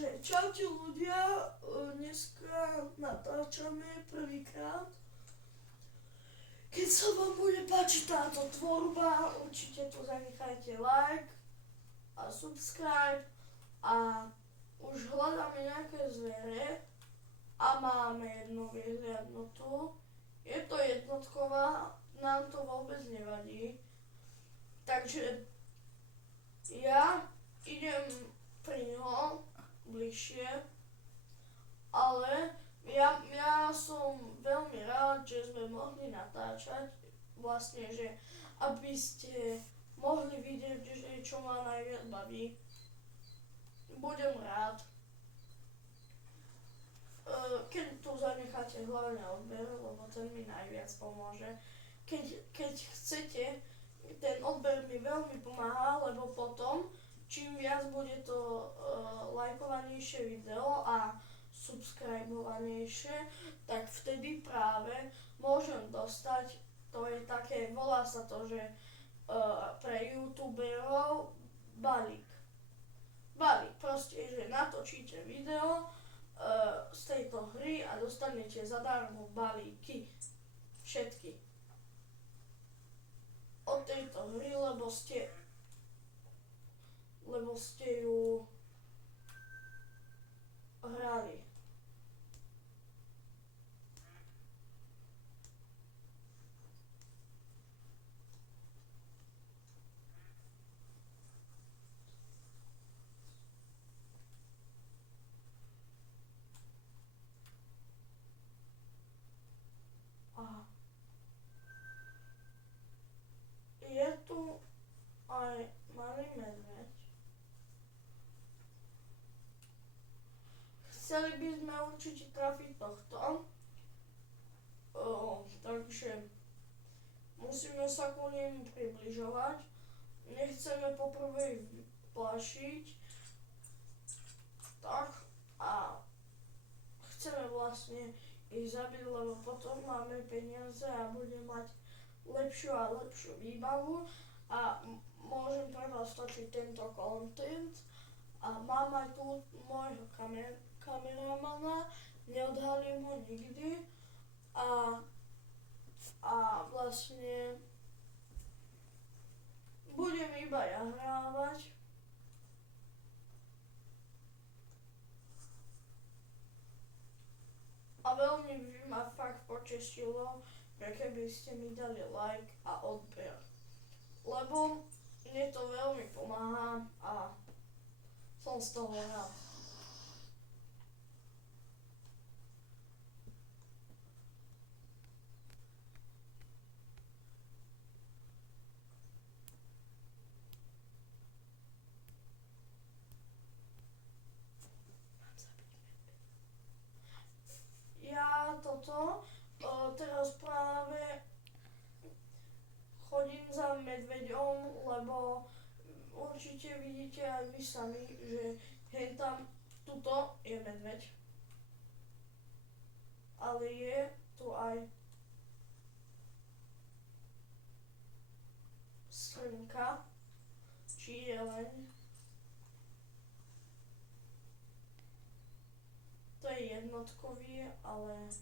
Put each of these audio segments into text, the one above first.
Takže čaute ľudia, dneska natáčame prvýkrát. Keď sa vám bude páčiť táto tvorba, určite tu zanechajte like a subscribe a už hľadáme nejaké zvere a máme jednu vyhliadnutú. Je to jednotková, nám to vôbec nevadí. Takže ja idem pri ňom bližšie, ale ja som veľmi rád, že sme mohli natáčať, vlastne, že aby ste mohli vidieť, že čo ma najviac baví. Budem rád. Keď tu zanecháte hlavne odber, lebo ten mi najviac pomôže. Keď chcete, ten odber mi veľmi pomáha, lebo potom čím viac bude to lajkovanejšie video a subscribovanejšie, tak vtedy práve môžem dostať, to je také, volá sa to, že pre youtuberov balík. Balík, proste, že natočíte video z tejto hry a dostanete zadarmo balíky. Všetky. Od tejto hry, lebo ste ju hrali. A je tu aj malý medveď. Chceli by sme určite trafiť tohto, takže musíme sa ku nemu približovať. Nechceme poprvé vyplašiť, tak, a chceme vlastne ich zabiť, lebo potom máme peniaze a budeme mať lepšiu a lepšiu výbavu a môžem pre vás točiť tento content. A mám aj tu môjho kameramana, neodhalím ho nikdy a vlastne budem iba ja hrávať. A veľmi by ma fakt potešilo, že keby ste mi dali like a odber. Lebo mne to veľmi pomáha a som z toho rád. Ja teraz práve chodím za medveďom, lebo určite vidíte aj vy sami, že hentam, tuto je medveď. Ale je tu aj srnka, či jeleň. To je jednotkový, ale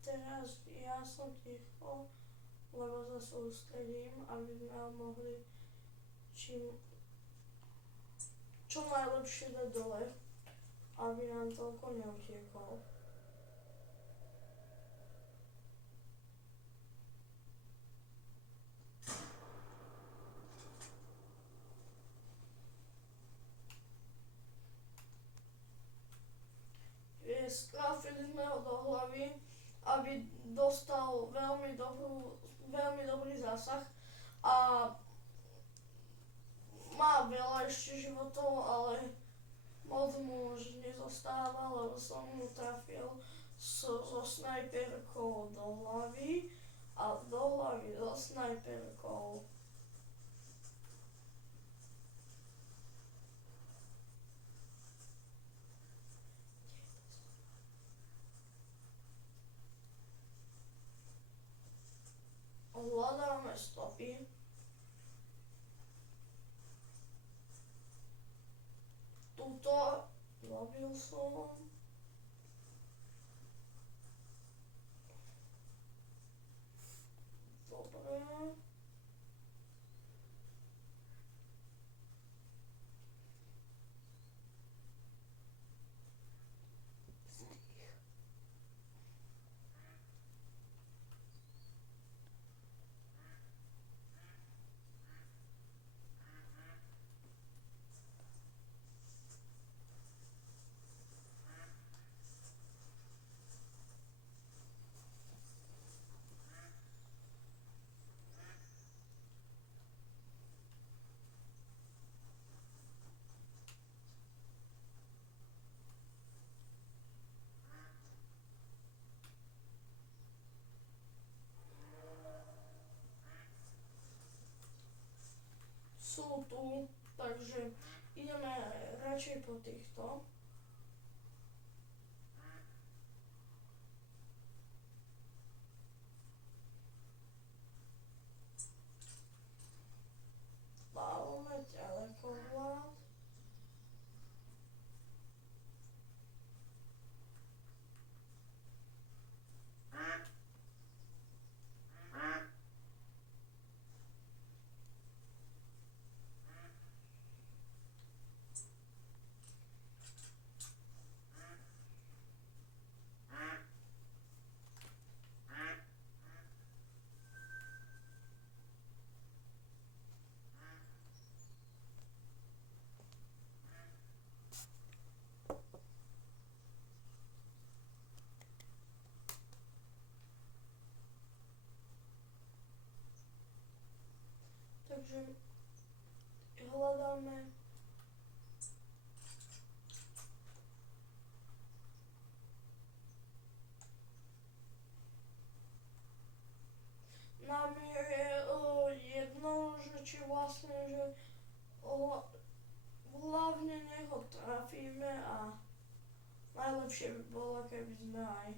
teraz ja som ticho, lebo sa sústredím, aby sme ho mohli čo najlepšie dať dole, aby nám toľko neutiekol. strafili sme ho do hlavy, aby dostal veľmi dobrý zásah a má veľa ešte životov, ale moc mu už nezostáva, lebo som mu trafil so snajperkou do hlavy a do hlavy so snajperkou. Hľadáme stopy. Tuto zabil som. Dobre. Sú tu, takže ideme radšej po týchto. Máme ďalekohľad. Takže hľadáme nám je jedno, že či vlastne, že hlavne nech ho trafíme a najlepšie by bolo, keby sme aj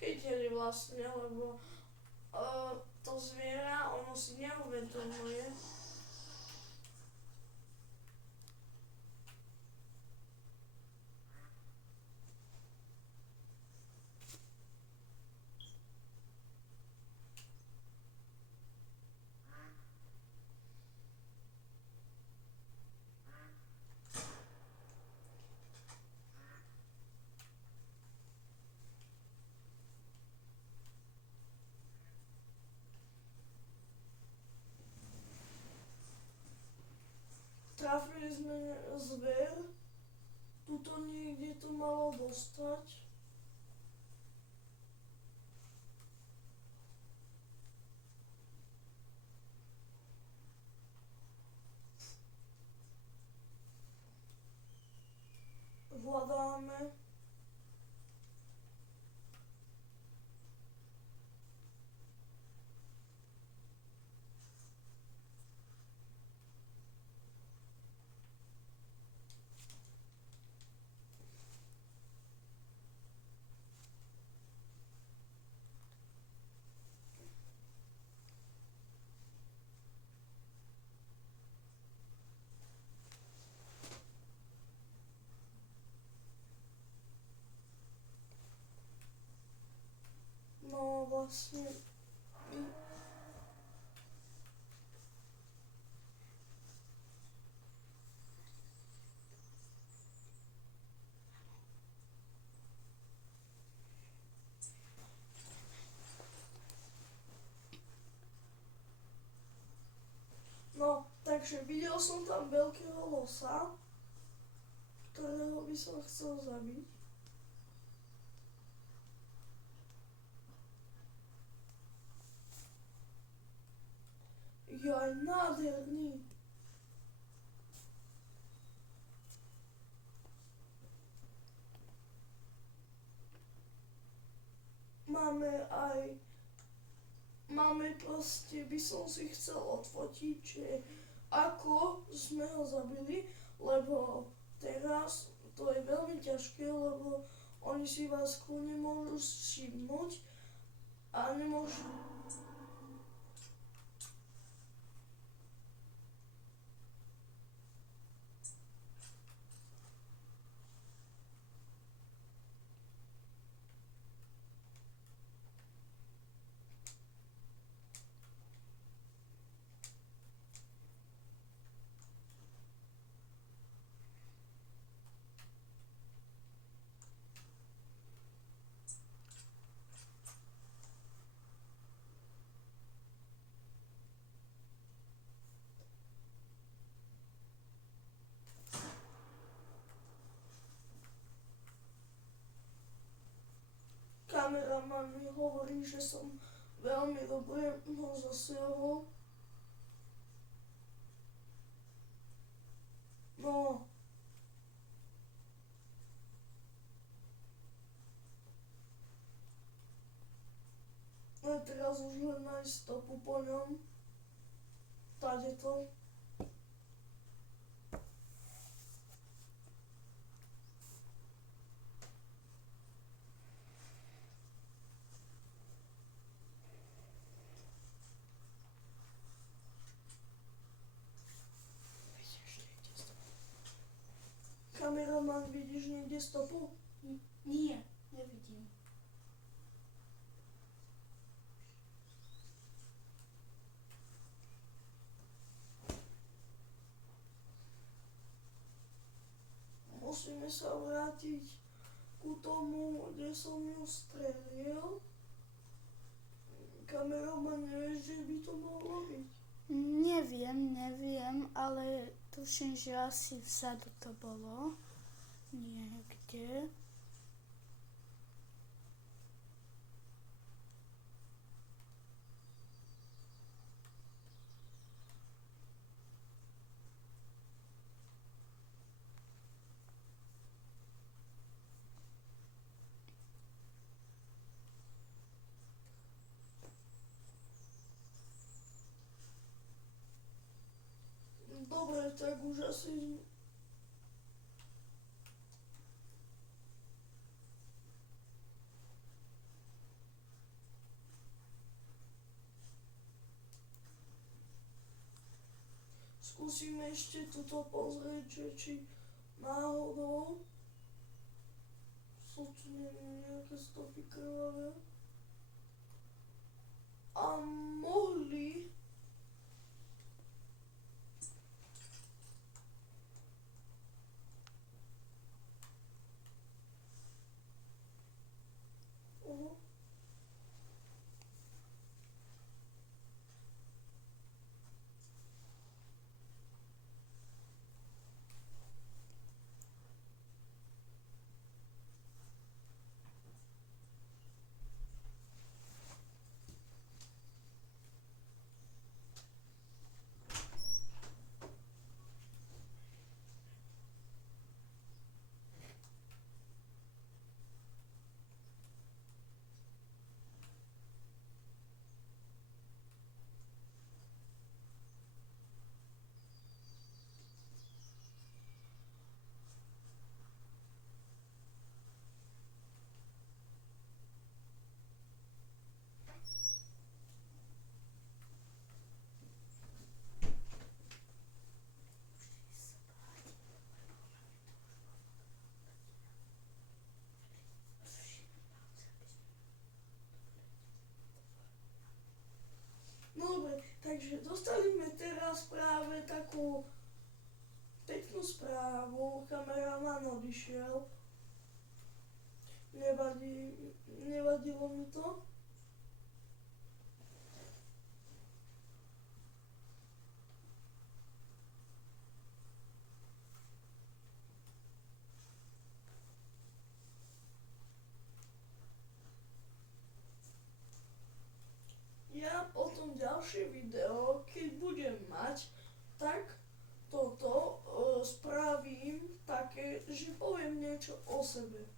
chytili vlastne, lebo to zviera, ono si neuvedomuje. Trafili sme zver, tuto niekde to malo dostať. Hľadáme. No vlastne no, tak Takže videl som tam veľkého losa, ktorého by som chcel zabiť. Jaj, nádherný. Máme proste, by som si chcel odfotiť, že ako sme ho zabili, lebo teraz to je veľmi ťažké, lebo oni si vás kľudne môžu všimnúť a nemôžu. Kameraman mi hovorí, že som veľmi dobre ho zasiahol. No. A teraz už len nájsť stopu po ňom. Tade to. Kameraman, vidíš niekde stopu? Nie, nevidím. Musíme sa vrátiť ku tomu, kde som ju strelil. Kameraman, nevieš, že by to mohlo byť? Neviem, ale tuším, že asi vzadu to bolo. Niekde. Dobre, tak už asi. Skúsime ešte tuto pozrieť, že či náhodou sú tu nejaké stopy krvavé. A mohli. Dobre, takže dostali sme teraz práve takú peknú správu. Kameraman odišiel. Nevadilo mi to. ďalšie video, keď budem mať, tak toto spravím také, že poviem niečo o sebe.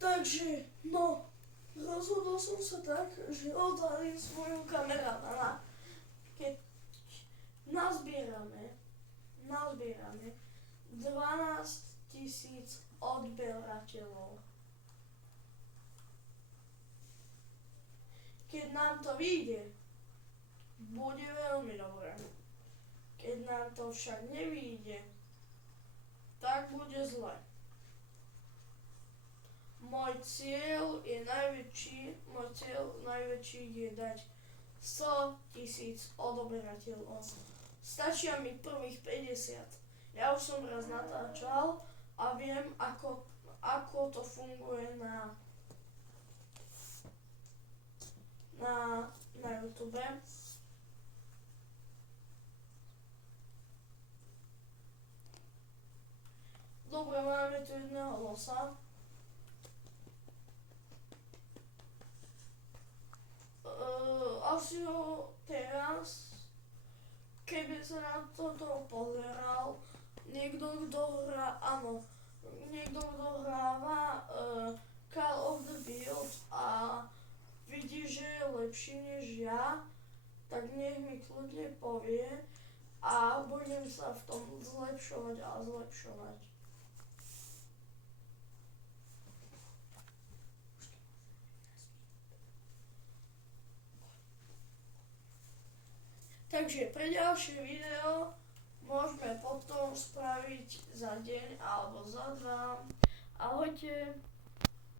Takže, no, rozhodol som sa tak, že odhalím svojho kamaráta, keď nazbierame 12 000 odberateľov. Keď nám to vyjde, bude veľmi dobré. Keď nám to však nevyjde, tak bude zle. Môj cieľ najväčší je dať 100 000 odoberateľov. Stačia mi prvých 50. Ja už som raz natáčal a viem, ako to funguje na YouTube. Dobre, máme tu jedného losa. Asi ho teraz, keby sa na toto pozeral, niekto, kto hráva Call of the Wild a vidí, že je lepší než ja, tak nech mi kľudne povie a budem sa v tom zlepšovať a zlepšovať. Takže pre ďalšie video môžeme potom spraviť za deň alebo za dva. Ahojte.